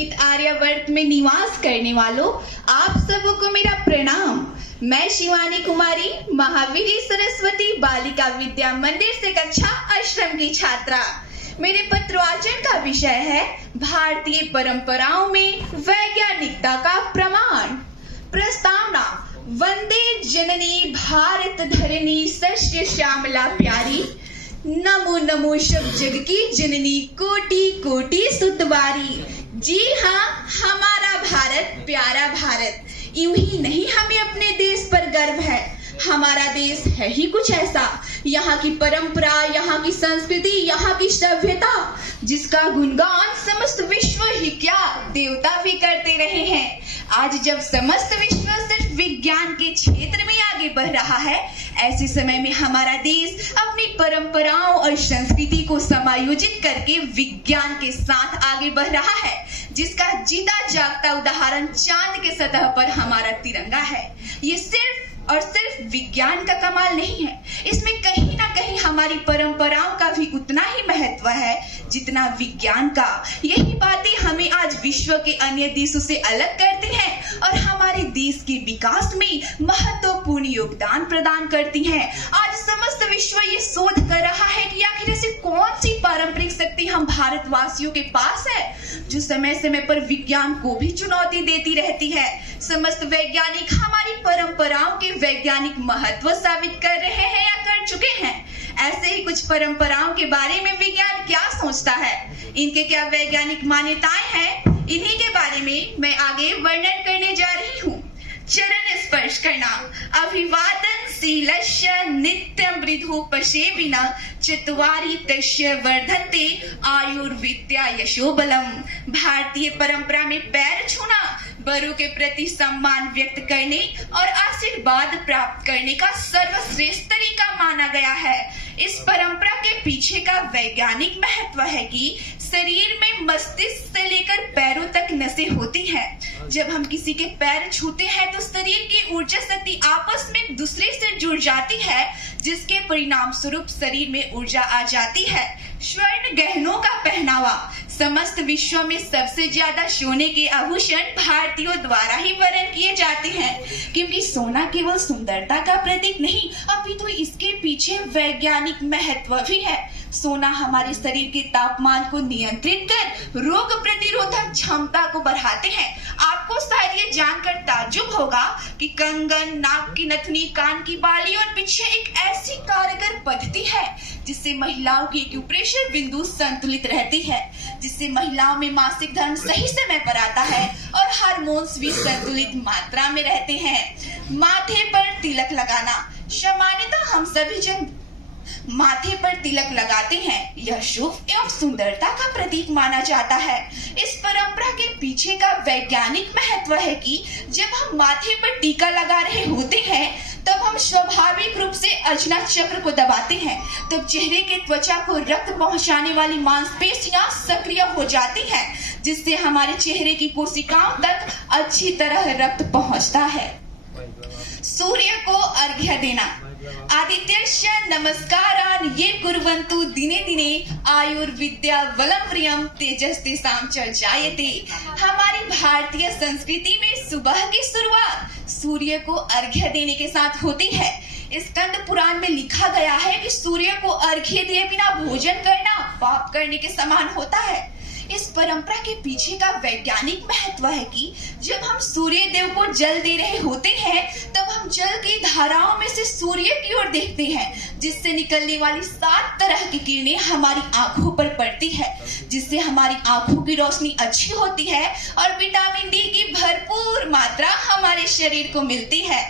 पुनीत आर्यावर्त में निवास करने वालों, आप सबको मेरा प्रणाम। मैं शिवानी कुमारी महावीर सरस्वती बालिका विद्या मंदिर से कक्षा आश्रम की छात्रा। मेरे पत्रवाचन का विषय है भारतीय परंपराओं में वैज्ञानिकता का प्रमाण। प्रस्तावना: वंदे जननी भारत धरणी सस्य श्यामला प्यारी, नमो नमो सब जग की जननी कोटि कोटि सुतवारी। जी हाँ, हमारा भारत प्यारा भारत। यूं ही नहीं हमें अपने देश पर गर्व है, हमारा देश है ही कुछ ऐसा। यहाँ की परंपरा, यहाँ की संस्कृति, यहाँ की सभ्यता, जिसका गुणगान समस्त विश्व ही क्या देवता भी करते रहे हैं। आज जब समस्त विश्व सिर्फ विज्ञान के क्षेत्र में आगे बढ़ रहा है, ऐसे समय में हमारा देश अपनी परंपराओं और संस्कृति को समायोजित करके विज्ञान के साथ आगे बढ़ रहा है, जिसका जीता जागता उदाहरण चांद के सतह पर हमारा तिरंगा है। ये सिर्फ और सिर्फ विज्ञान का कमाल नहीं है, इसमें कहीं ना कहीं हमारी परंपराओं का भी उतना ही महत्व है जितना विज्ञान का। यही बातें हमें आज विश्व के अन्य देशों से अलग करती हैं और हमारे देश के विकास में महत्वपूर्ण योगदान प्रदान करती हैं। आज समस्त विश्व ये शोध कर रहा है कि आखिर ऐसी कौन सी पारंपरिक शक्ति हम भारतवासियों के पास है जो समय समय पर विज्ञान को भी चुनौती देती रहती है। समस्त वैज्ञानिक हमारी परंपराओं के वैज्ञानिक महत्व साबित कर रहे हैं या कर चुके हैं। ऐसे ही कुछ परंपराओं के बारे में विज्ञान क्या सोचता है, इनके क्या वैज्ञानिक मान्यताएं हैं, इन्हीं के बारे में मैं आगे वर्णन करने जा रही हूँ। चरण स्पर्श करना। अभिवादन शीलस्य नित्यं वृद्धो पशेविना चत्वारि तस्य वर्धन्ते आयुर्विद्या यशोबलम। भारतीय परंपरा में पैर छूना बड़ों के प्रति सम्मान व्यक्त करने और आशीर्वाद प्राप्त करने का सर्वश्रेष्ठ तरीका माना गया है। इस परंपरा के पीछे का वैज्ञानिक महत्व है कि शरीर में मस्तिष्क से लेकर पैरों तक नसें होती हैं। जब हम किसी के पैर छूते हैं तो शरीर की ऊर्जा शक्ति आपस में एक दूसरे से जुड़ जाती है, जिसके परिणाम स्वरूप शरीर में ऊर्जा आ जाती है। स्वर्ण गहनों का पहनावा। समस्त विश्व में सबसे ज्यादा सोने के आभूषण भारतीयों द्वारा ही वहन किए जाते हैं, क्योंकि सोना केवल सुंदरता का प्रतीक नहीं, अपितु इसके पीछे वैज्ञानिक महत्व भी है। सोना हमारे शरीर के तापमान को नियंत्रित कर रोग प्रतिरोधक क्षमता को बढ़ाते हैं। आपको शायद ये जानकर ताज्जुब होगा कि कंगन, नाक की नथनी, कान की बाली और पीछे एक ऐसी कारगर पद्धति है जिससे महिलाओं की एक्यूप्रेशर बिंदु संतुलित रहती है, जिससे महिलाओं में मासिक धर्म सही समय पर आता है और हार्मोन्स भी संतुलित मात्रा में रहते हैं। माथे पर तिलक लगाना। सामान्यतः हम सभी जन माथे पर तिलक लगाते हैं, यह शुभ एवं सुंदरता का प्रतीक माना जाता है। इस परंपरा के पीछे का वैज्ञानिक महत्व है कि जब हम माथे पर टीका लगा रहे होते हैं तब हम स्वाभाविक रूप से अजनक चक्र को दबाते हैं, तब चेहरे के त्वचा को रक्त पहुंचाने वाली मांसपेशियां सक्रिय हो जाती हैं, जिससे हमारे चेहरे की कोशिकाओं तक अच्छी तरह रक्त पहुंचता है। सूर्य को अर्घ्य देना। आदित्यस्य नमस्कारान् ये कुर्वन्तु दिने दिने आयुर्विद्या बलं प्रियं तेजस्तेषां च जायते। हमारी भारतीय संस्कृति में सुबह की शुरुआत सूर्य को अर्घ्य देने के साथ होती है। स्कंद पुराण में लिखा गया है कि सूर्य को अर्घ्य दिए बिना भोजन करना पाप करने के समान होता है। इस परंपरा के पीछे का वैज्ञानिक महत्व है कि जब हम सूर्य देव को जल दे रहे होते हैं तब हम जल की धाराओं में से सूर्य की ओर देखते हैं, जिससे निकलने वाली 7 तरह की किरणें हमारी आंखों पर पड़ती है, जिससे हमारी आंखों की रोशनी अच्छी होती है और विटामिन डी की भरपूर मात्रा हमारे शरीर को मिलती है।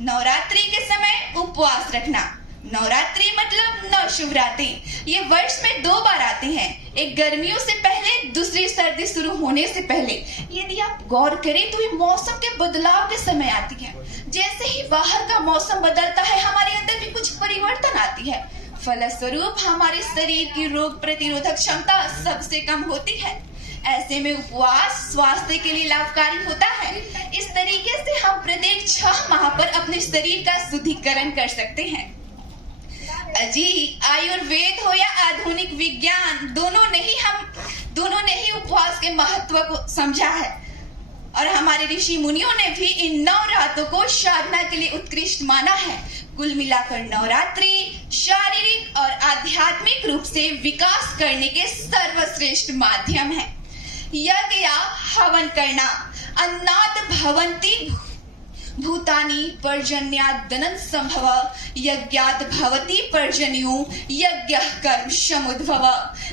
नवरात्रि के समय उपवास रखना। नवरात्रि मतलब नवशिवरात्रि। ये वर्ष में 2 बार आते हैं, एक गर्मियों से पहले, दूसरी सर्दी शुरू होने से पहले। यदि आप गौर करें तो ये मौसम के बदलाव के समय आती है। जैसे ही बाहर का मौसम बदलता है हमारे अंदर भी कुछ परिवर्तन आती है, फलस्वरूप हमारे शरीर की रोग प्रतिरोधक क्षमता सबसे कम होती है। ऐसे में उपवास स्वास्थ्य के लिए लाभकारी होता है। इस तरीके से हम प्रत्येक 6 माह पर अपने शरीर का शुद्धिकरण कर सकते हैं। अजी, आयुर्वेद हो या आधुनिक विज्ञान, दोनों ने ही हम दोनों ने ही उपवास के महत्व को समझा है और हमारे ऋषि मुनियों ने भी इन 9 रातों को साधना के लिए उत्कृष्ट माना है। कुल मिलाकर नवरात्रि शारीरिक और आध्यात्मिक रूप से विकास करने के सर्वश्रेष्ठ माध्यम है। यज्ञ या हवन करना, अन्नात् भवन्ति भूतानि पर्जन्यादनंत संभव, यज्ञात् भवति पर्जन्यो, यज्ञः कर्म समुद्भव।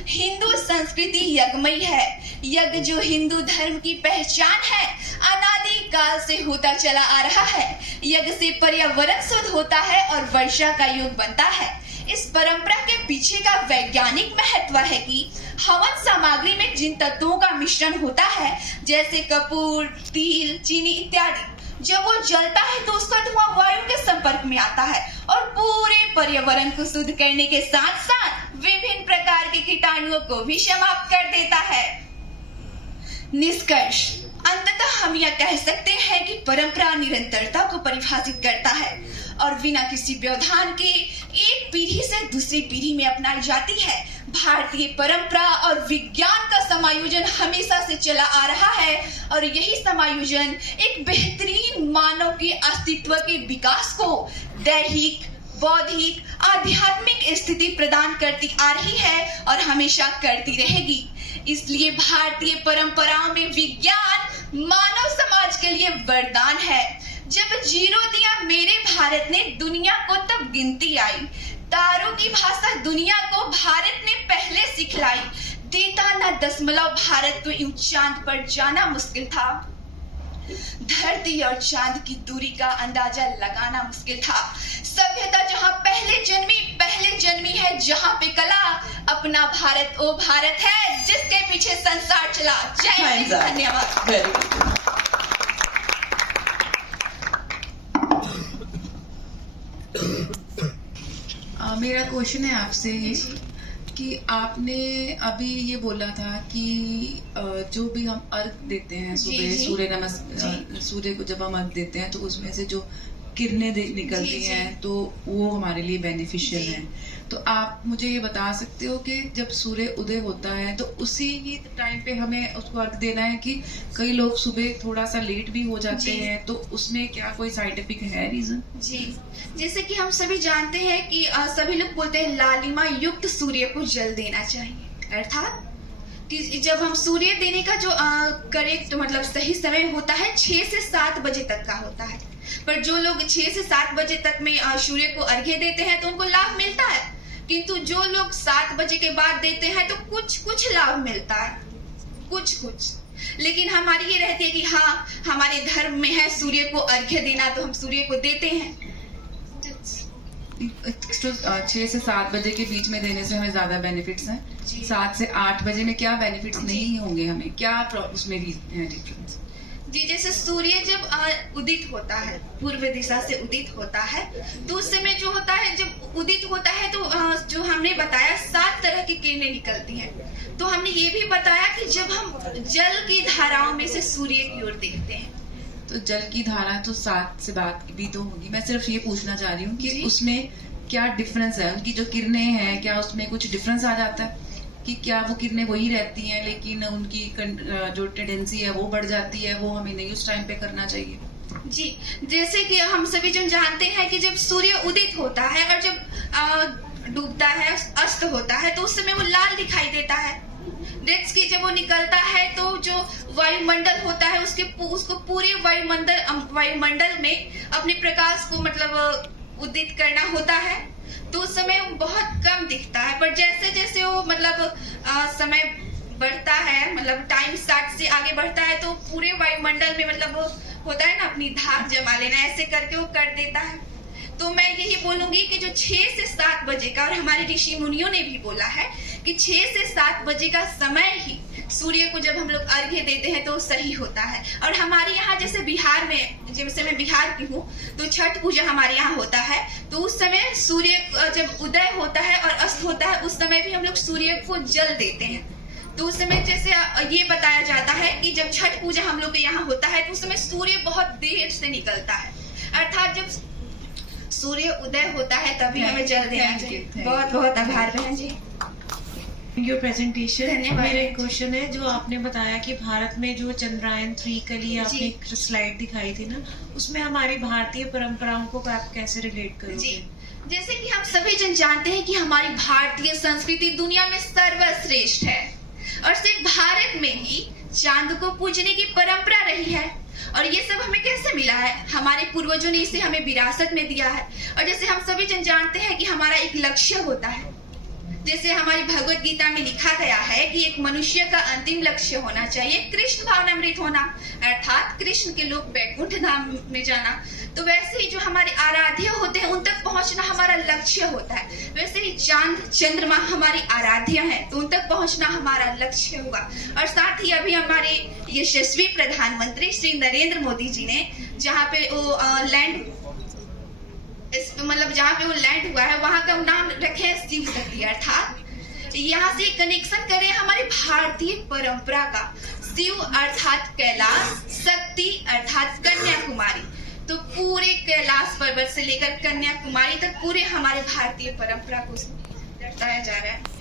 हिंदू संस्कृति यज्ञमयी है। यज्ञ जो हिंदू धर्म की पहचान है, अनादि काल से होता चला आ रहा है। यज्ञ से पर्यावरण शुद्ध होता है और वर्षा का योग बनता है। इस परंपरा के पीछे का वैज्ञानिक महत्व है कि हवन सामग्री में जिन तत्वों का मिश्रण होता है, जैसे कपूर, तिल, चीनी इत्यादि, जब वो जलता है तो उसका धुआं वायु के संपर्क में आता है और पूरे पर्यावरण को शुद्ध करने के साथ साथ विभिन्न प्रकार के कीटाणुओं को भी समाप्त कर देता है। निष्कर्ष, अंततः हम यह कह सकते हैं कि परंपरा निरंतरता को परिभाषित करता है और बिना किसी व्यवधान के एक पीढ़ी से दूसरी पीढ़ी में अपनाई जाती है। भारतीय परंपरा और विज्ञान का समायोजन हमेशा से चला आ रहा है और यही समायोजन एक बेहतरीन मानव के अस्तित्व के विकास को दैहिक, बौद्धिक, आध्यात्मिक स्थिति प्रदान करती आ रही है और हमेशा करती रहेगी। इसलिए भारतीय परंपराओं में विज्ञान मानव समाज के लिए वरदान है। जब जीरो दिया मेरे भारत ने दुनिया को, तब गिनती आई। तारों की भाषा दुनिया को भारत ने पहले सिखलाई। देता ना दशमलव भारत तो यूं चांद पर जाना मुश्किल था। धरती और चांद की दूरी का अंदाजा लगाना मुश्किल था। सभ्यता जहां पहले जन्मी है, जहां पे कला, अपना भारत वो भारत है जिसके पीछे संसार चला। जय हिंद, धन्यवाद। मेरा क्वेश्चन है आपसे ये कि आपने अभी ये बोला था कि जो भी हम अर्घ देते हैं सुबह, सूर्य को जब हम अर्घ देते हैं तो उसमें से जो किरणें निकलती हैं तो वो हमारे लिए बेनिफिशियल है। तो आप मुझे ये बता सकते हो कि जब सूर्य उदय होता है तो उसी ही टाइम पे हमें उसको अर्घ देना है कि कई लोग सुबह थोड़ा सा लेट भी हो जाते हैं, तो उसमें क्या कोई साइंटिफिक है रीजन? जी, जैसे कि हम सभी जानते हैं कि सभी लोग बोलते हैं लालिमा युक्त सूर्य को जल देना चाहिए, अर्थात कि जब हम सूर्य देने का जो करेक्ट मतलब सही समय होता है 6 से 7 बजे तक का होता है। पर जो लोग 6 से 7 बजे तक में सूर्य को अर्घ्य देते हैं तो उनको लाभ मिलता है, किंतु जो लोग 7 बजे के बाद देते हैं तो कुछ लाभ मिलता है, कुछ। लेकिन हमारी ये रहती है कि हाँ, हमारे धर्म में है सूर्य को अर्घ्य देना, तो हम सूर्य को देते हैं। 6 से 7 बजे के बीच में देने से हमें ज्यादा बेनिफिट्स हैं। 7 से 8 बजे में क्या बेनिफिट्स नहीं होंगे हमें, क्या उसमें डिफरेंस? जी, जैसे सूर्य जब उदित होता है, पूर्व दिशा से उदित होता है, तो उस समय जो होता है, जब उदित होता है तो जो हमने बताया 7 तरह की किरणें निकलती हैं। तो हमने ये भी बताया कि जब हम जल की धाराओं में से सूर्य की ओर देखते हैं, तो जल की धारा तो 7 से बात भी तो होगी। मैं सिर्फ ये पूछना चाह रही हूँ कि उसमें क्या डिफरेंस है, उनकी जो किरणें हैं क्या उसमें कुछ डिफरेंस आ जाता है कि क्या वो किरणें वही रहती हैं लेकिन उनकी जो टेंडेंसी है वो बढ़ जाती है, वो हमें नहीं उस टाइम पे करना चाहिए? जी, जैसे कि हम सभी जन जानते हैं कि जब सूर्य उदित होता है और जब डूबता है, अस्त होता है, तो उस समय वो लाल दिखाई देता है। डेट्स की जब वो निकलता है तो जो वायुमंडल होता है उसको पूरे वायुमंडल में अपने प्रकाश को मतलब उदित करना होता है, तो उस समय बहुत कम दिखता है। पर जैसे जैसे वो मतलब समय बढ़ता है, मतलब टाइम 60 से आगे बढ़ता है, तो पूरे वायुमंडल में मतलब होता है ना अपनी धाक जमा लेना, ऐसे करके वो कर देता है। तो मैं यही बोलूंगी कि जो 6 से 7 बजे का, और हमारे ऋषि मुनियों ने भी बोला है कि 6 से 7 बजे का समय ही सूर्य को जब हम लोग अर्घ्य देते हैं तो सही होता है। और हमारे यहाँ जैसे बिहार में, जैसे मैं बिहार की हूँ, तो छठ पूजा हमारे यहाँ होता है, तो उस समय सूर्य जब उदय होता है और अस्त होता है उस समय भी हम लोग सूर्य को जल देते हैं। तो उस समय जैसे ये बताया जाता है कि जब छठ पूजा हम लोग के यहाँ होता है तो उस समय सूर्य बहुत देर से निकलता है, अर्थात जब सूर्य उदय होता है तभी हमें जल देना चाहिए। बहुत बहुत आभार बहन जी। Your presentation. धन्यवाद। मेरा एक क्वेश्चन है, जो आपने बताया कि भारत में जो चंद्रयान 3 के लिए आपने जी। एक स्लाइड दिखाई थी ना, उसमें हमारी भारतीय परंपराओं को आप कैसे रिलेट जी, करोगे? जैसे कि हम सभी जन जानते हैं कि हमारी भारतीय संस्कृति दुनिया में सर्वश्रेष्ठ है और सिर्फ भारत में ही चांद को पूजने की परंपरा रही है। और ये सब हमें कैसे मिला है? हमारे पूर्वजों ने इसे हमें विरासत में दिया है। और जैसे हम सभी जन जानते हैं कि हमारा एक लक्ष्य होता है, जैसे हमारी भगवत गीता में लिखा गया है कि एक मनुष्य का अंतिम लक्ष्य होना चाहिए कृष्ण भावनामृत होना, अर्थात कृष्ण के लोग वैकुंठ धाम में जाना। तो वैसे ही जो हमारे आराध्य होते हैं उन तक पहुंचना हमारा लक्ष्य होता है। वैसे ही चांद चंद्रमा हमारी आराध्य हैं, तो उन तक पहुंचना हमारा लक्ष्य होगा। और साथ ही अभी हमारे यशस्वी प्रधानमंत्री श्री नरेंद्र मोदी जी ने जहाँ पे वो जहाँ पे वो लैंड हुआ है वहां का नाम रखे हैं शिव शक्ति, अर्थात यहाँ से कनेक्शन करें हमारी भारतीय परंपरा का। शिव अर्थात कैलाश, शक्ति अर्थात कन्याकुमारी। तो पूरे कैलाश पर्वत से लेकर कन्याकुमारी तक पूरे हमारे भारतीय परंपरा को दर्शाया जा रहा है।